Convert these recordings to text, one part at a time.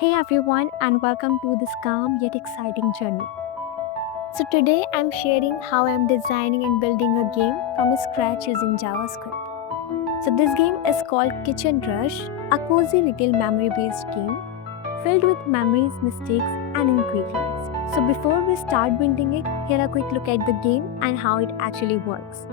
Hey everyone, and welcome to this calm yet exciting journey. So, today I'm sharing how I'm designing and building a game from scratch using JavaScript. So, this game is called Kitchen Rush, a cozy little memory based game filled with memories, mistakes, and ingredients. So, before we start building it, here a quick look at the game and how it actually works.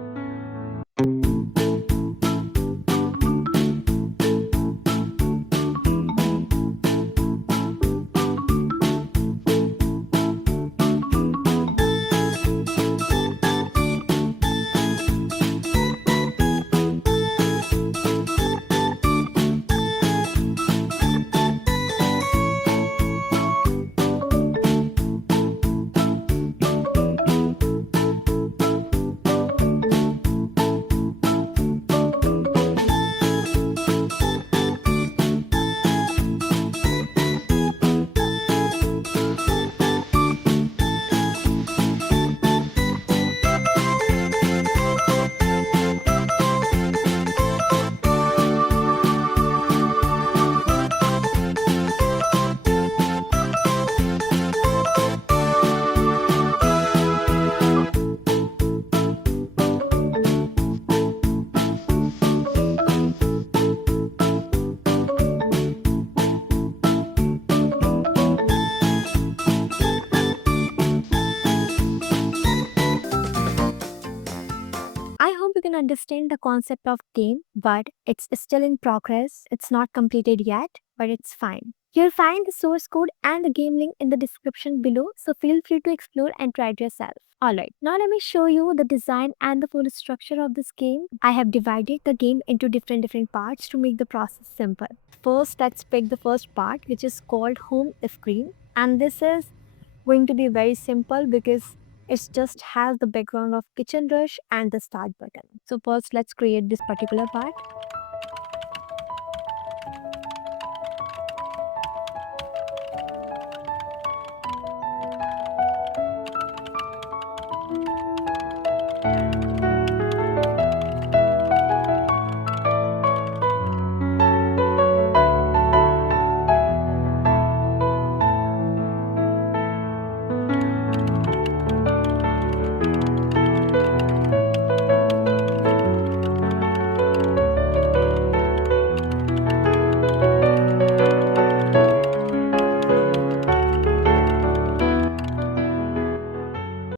I hope you can understand the concept of game, but it's still in progress. It's not completed yet, but it's fine. You'll find the source code and the game link in the description below, so feel free to explore and try it yourself. Alright, now let me show you the design and the full structure of this game. I have divided the game into different parts to make the process simple. First, let's pick the first part, which is called home screen, and this is going to be very simple because it just has the background of kitchen rush and the start button. So first let's create this particular part.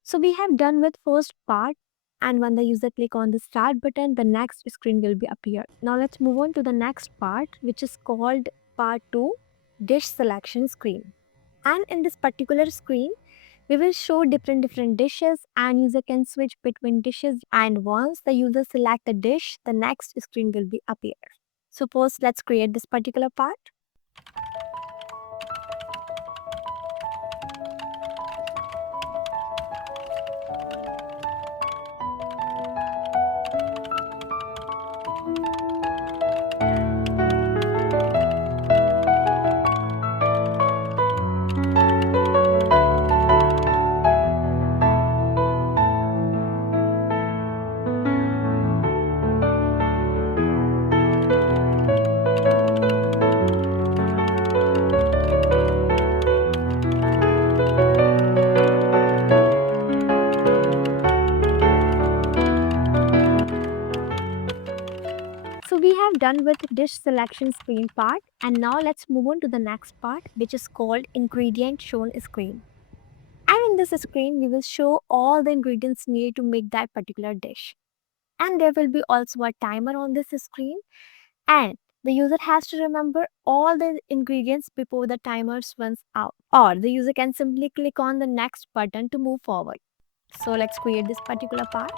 So we have done with first part, and when the user click on the start button, the next screen will be appear. Now let's move on to the next part, which is called part 2, dish selection screen. And in this particular screen, we will show different dishes and user can switch between dishes, and once the user select the dish, the next screen will be appear. So first let's create this particular part. So we have done with dish selection screen part, and now let's move on to the next part, which is called ingredient shown screen. And in this screen, we will show all the ingredients needed to make that particular dish. And there will be also a timer on this screen, and the user has to remember all the ingredients before the timer runs out. Or the user can simply click on the next button to move forward. So let's create this particular part.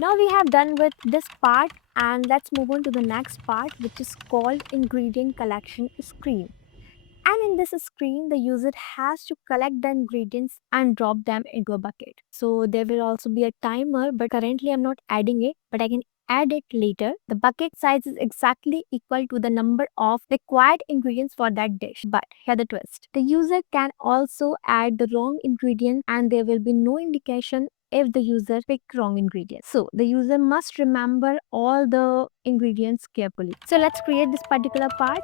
Now we have done with this part, and let's move on to the next part, which is called ingredient collection screen. And in this screen, the user has to collect the ingredients and drop them into a bucket. So there will also be a timer, but currently I'm not adding it, but I can add it later, the bucket size is exactly equal to the number of required ingredients for that dish. But here the twist. The user can also add the wrong ingredient and there will be no indication if the user picked wrong ingredients. So the user must remember all the ingredients carefully. So let's create this particular part.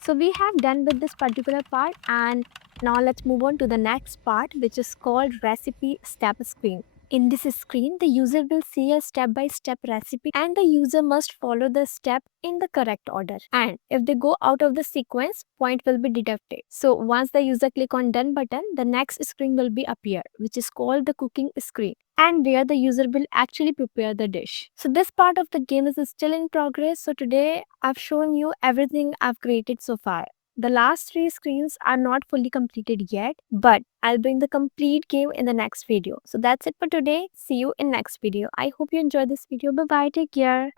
So we have done with this particular part, and now let's move on to the next part, which is called recipe step screen. In this screen, the user will see a step-by-step recipe and the user must follow the step in the correct order. And if they go out of the sequence, point will be deducted. So once the user click on done button, the next screen will be appear, which is called the cooking screen, and where the user will actually prepare the dish. So this part of the game is still in progress. So today I've shown you everything I've created so far. The last three screens are not fully completed yet, but I'll bring the complete game in the next video. So that's it for today. See you in next video. I hope you enjoyed this video. Bye bye. Take care.